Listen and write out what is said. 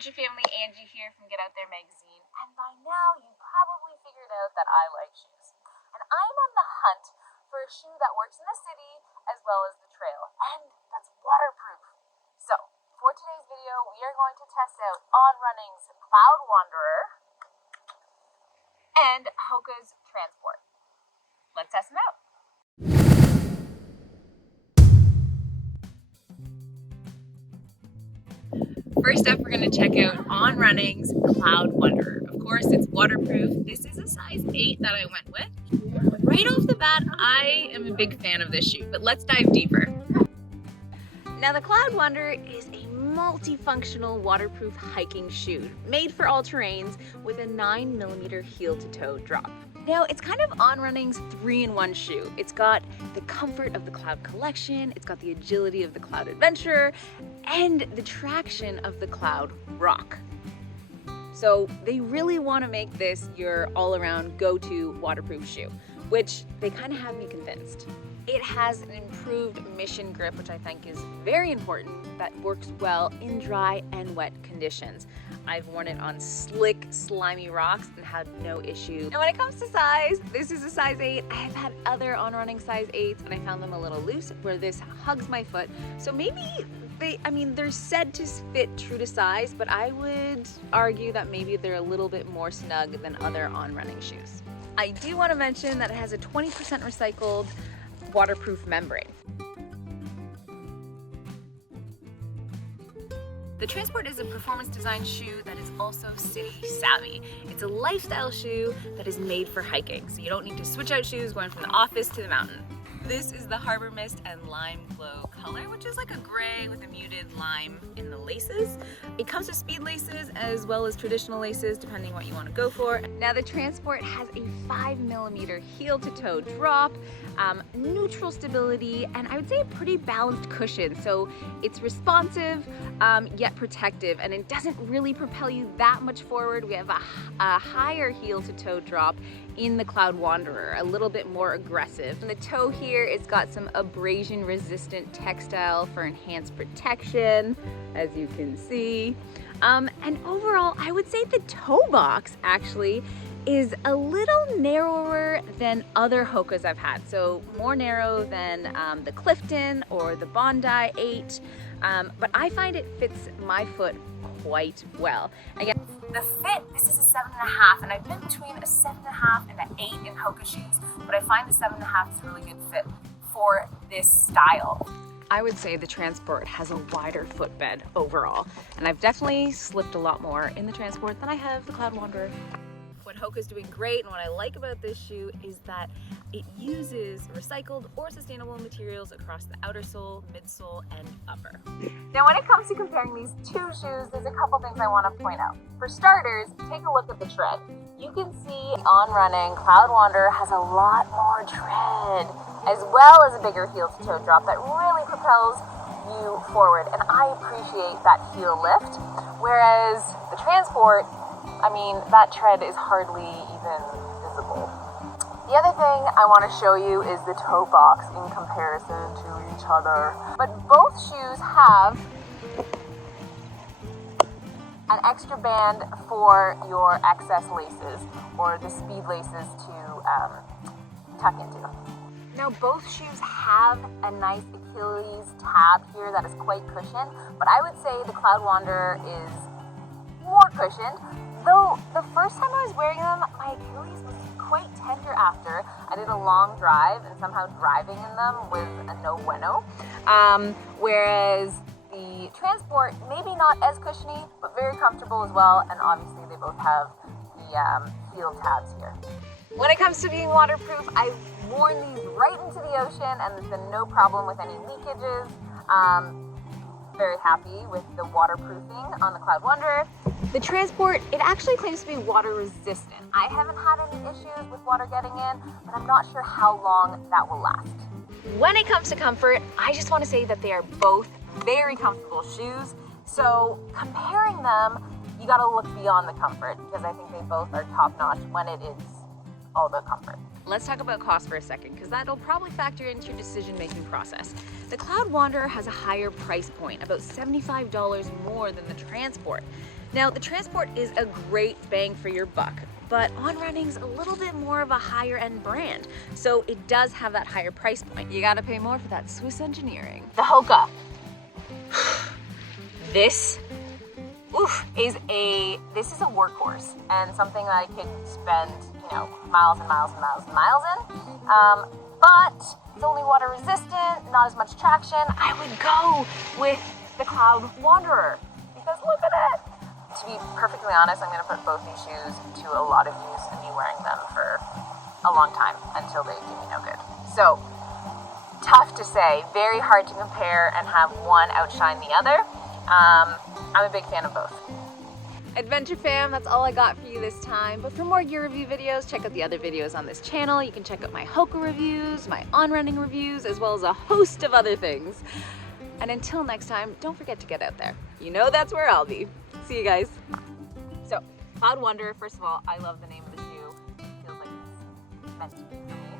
Adventure Family, Angie here from Get Out There magazine, and by now you probably figured out that I like shoes. And I'm on the hunt for a shoe that works in the city as well as the trail, and that's waterproof. So, for today's video, we are going to test out On Running's Cloudwander and Hoka's Transport. Let's test them out. First up, we're going to check out On Running's Cloudwander. Of course, it's waterproof. This is a size 8 that I went with. Right off the bat, I am a big fan of this shoe, but let's dive deeper. Now, the Cloudwander is a multifunctional waterproof hiking shoe made for all terrains with a 9mm heel-to-toe drop. Now, it's kind of On Running's 3-in-1 shoe. It's got the comfort of the Cloud Collection, it's got the agility of the Cloud Adventurer, and the traction of the Cloud Rock. So they really want to make this your all-around go-to waterproof shoe, which they kind of have me convinced. It has an improved Mission grip, which I think is very important, that works well in dry and wet conditions. I've worn it on slick, slimy rocks and had no issue. And when it comes to size, this is a size 8. I have had other On Running size 8s and I found them a little loose, where this hugs my foot. So maybe they're said to fit true to size, but I would argue that maybe they're a little bit more snug than other On Running shoes. I do want to mention that it has a 20% recycled waterproof membrane. The Transport is a performance design shoe that is also city savvy. It's a lifestyle shoe that is made for hiking, so you don't need to switch out shoes going from the office to the mountain. This is the Harbor Mist and Lime Glow color, which is like a gray with a muted lime in the laces. It comes with speed laces as well as traditional laces, depending what you want to go for. Now, the Transport has a 5mm heel-to-toe drop, neutral stability, and I would say a pretty balanced cushion. So it's responsive, yet protective, and it doesn't really propel you that much forward. We have a higher heel-to-toe drop in the Cloudwanderer, a little bit more aggressive. And the toe here, it's got some abrasion resistant textile for enhanced protection, as you can see. And overall, I would say the toe box actually is a little narrower than other Hokas I've had. So more narrow than the Clifton or the Bondi 8, but I find it fits my foot quite well. Again, the fit, this is a 7.5, and I've been between a 7.5 and an 8 in Hoka shoes, but I find the 7.5 is a really good fit for this style. I would say the Transport has a wider footbed overall, and I've definitely slipped a lot more in the Transport than I have the Cloudwanderer. What Hoka's doing great and what I like about this shoe is that it uses recycled or sustainable materials across the outer sole, midsole, and upper. Now, when it comes to comparing these two shoes, there's a couple things I want to point out. For starters, take a look at the tread. You can see On Running Cloudwander has a lot more tread, as well as a bigger heel-to-toe drop that really propels you forward, and I appreciate that heel lift, whereas the Transport, that tread is hardly even visible. The other thing I want to show you is the toe box in comparison to each other. But both shoes have an extra band for your excess laces, or the speed laces to tuck into. Now, both shoes have a nice Achilles tab here that is quite cushioned, but I would say the Cloudwander is more cushioned. Though the first time I was wearing them, my Achilles was quite tender after. I did a long drive, and somehow driving in them was a no bueno. Whereas the Transport, maybe not as cushiony, but very comfortable as well, and obviously they both have the heel tabs here. When it comes to being waterproof, I've worn these right into the ocean, and there's been no problem with any leakages. Very happy with the waterproofing on the Cloudwander. The Transport, it actually claims to be water resistant. I haven't had any issues with water getting in, but I'm not sure how long that will last. When it comes to comfort, I just want to say that they are both very comfortable shoes. So comparing them, you got to look beyond the comfort, because I think they both are top-notch when it is all about comfort. Let's talk about cost for a second, because that'll probably factor into your decision-making process. The Cloudwander has a higher price point, about $75 more than the Transport. Now, the Transport is a great bang for your buck, but On Running's a little bit more of a higher end brand, so it does have that higher price point. You gotta pay more for that Swiss engineering. The Hoka. This is a workhorse and something that I could spend, miles and miles and miles and miles in. But it's only water resistant, not as much traction. I would go with the Cloudwander because look at it. To be perfectly honest, I'm gonna put both these shoes to a lot of use and be wearing them for a long time until they do me no good. So, tough to say, very hard to compare and have one outshine the other. I'm a big fan of both. Adventure fam, that's all I got for you this time. But for more gear review videos, check out the other videos on this channel. You can check out my Hoka reviews, my On Running reviews, as well as a host of other things. And until next time, don't forget to get out there. You know that's where I'll be. See you guys. So, Cloudwander, first of all, I love the name of the shoe. It feels like it's meant to be for me.